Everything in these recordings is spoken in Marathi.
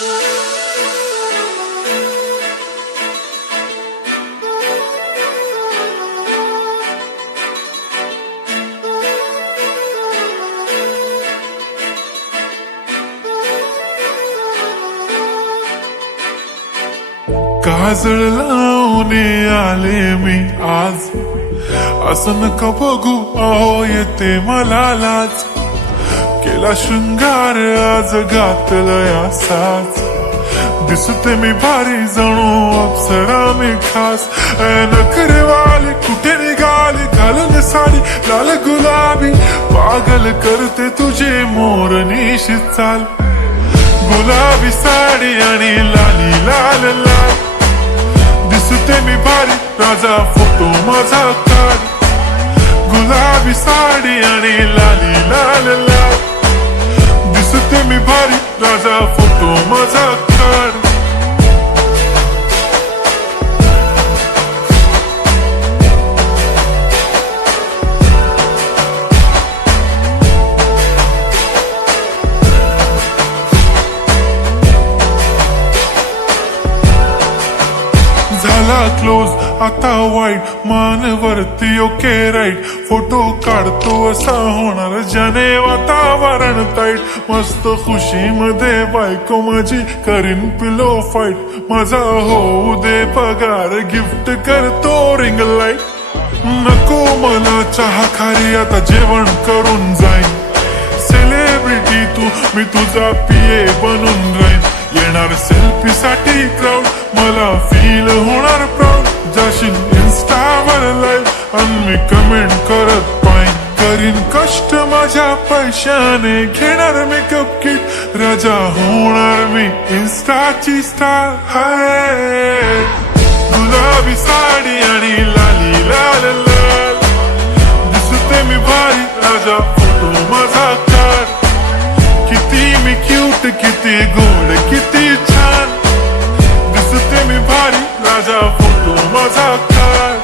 काजळ लावून आले मी आज, असं नका बघू अहो येते मला लाज. केला शृंगार आज घातलंय असाच, दिसते मी भारी जणू अप्सरा मी खास. नखरेवाली कुठे निघाली घालून साडी लाल गुलाबी, पागल करते तुझे मोर निशित चाल. गुलाबी साडी आणि लाली लाल लाल, दिसते मी भारी राजा फोटो माझा काढ. गुलाबी साडी आणि लाली लाल लाल, दिसते मी भारी राजा फोटो माझा काढ. झाला क्लोज आता वाईट, मानवरती ओके राईट. फोटो काढतो असा होणार ज्याने वातावरण ताईट. मस्त खुशी मध्ये बायको माझी करीन पिलो फाईट. माझा होऊ दे पगार गिफ्ट करतो रिंग लाईट. नको मला चहा खारी आता जेवण करून जाईन. सेलिब्रिटी तू मी तुझा पिये बनून राहीन. येणार सेल्फी साठी क्राऊड मला फील होणार प्राऊड. जाशील इन्स्टावर लाईव्ह आणि मी कमेंट करत पाहिन. करीन कष्ट माझ्या पैशाने घेणार मेकअप किट. राजा होणार मी इन्स्टाची स्टार. हाय गुलाबी साडी आणि लाली लाल लाल, दिसते मी भारी राजा फोटो माझा काढ. किती मी क्यूट किती गोड किती छान, दिसते मी भारी राजा फोटो माझा काढ.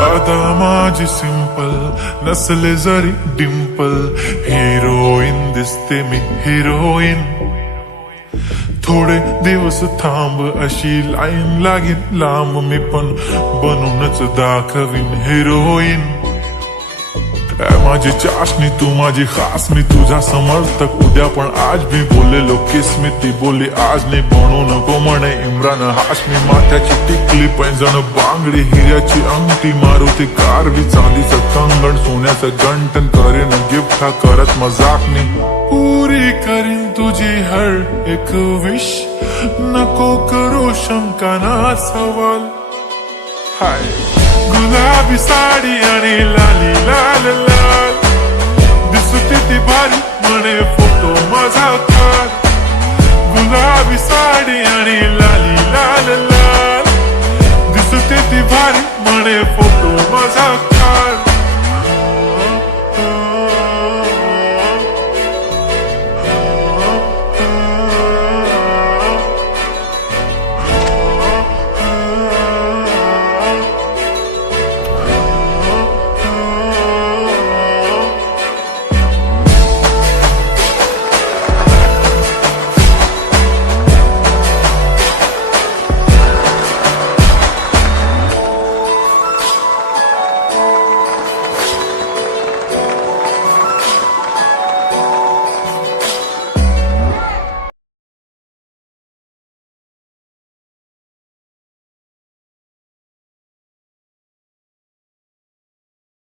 आता माझी सिंपल नसले जरी डिंपल, हिरोईन दिसते मी हिरोईन. थोडे दिवस थांब अशी लाईन लागेल लांब, मी पण बनूनच दाखवीन हिरोईन. माझी चाशनी तू माझी खास, मी तुझा समर्थक उद्या पण आज मी बोललेलो किस मी. ती बोलली आज नाही बनू नको म्हणे इम्रान हाशमी. माथ्याची टिकली पैंजण बांगडी हिऱ्याची अंगठी, मारुती कारवी चांदीचं कंगण सोन्याचं गंटन. करीन गिफ्ट हा करत मजाकनी, पुरी करीन तुझी हर एक विश. नको करू शंका ना सवाल. हाय गुलाबी साडी आणि लाली लाल लाल, दिसते ती भारी म्हणे फोटो माझा काढ. गुलाबी साडी आणि लाली लाल लाल, दिसते ती भारी म्हणे फोटो माझा.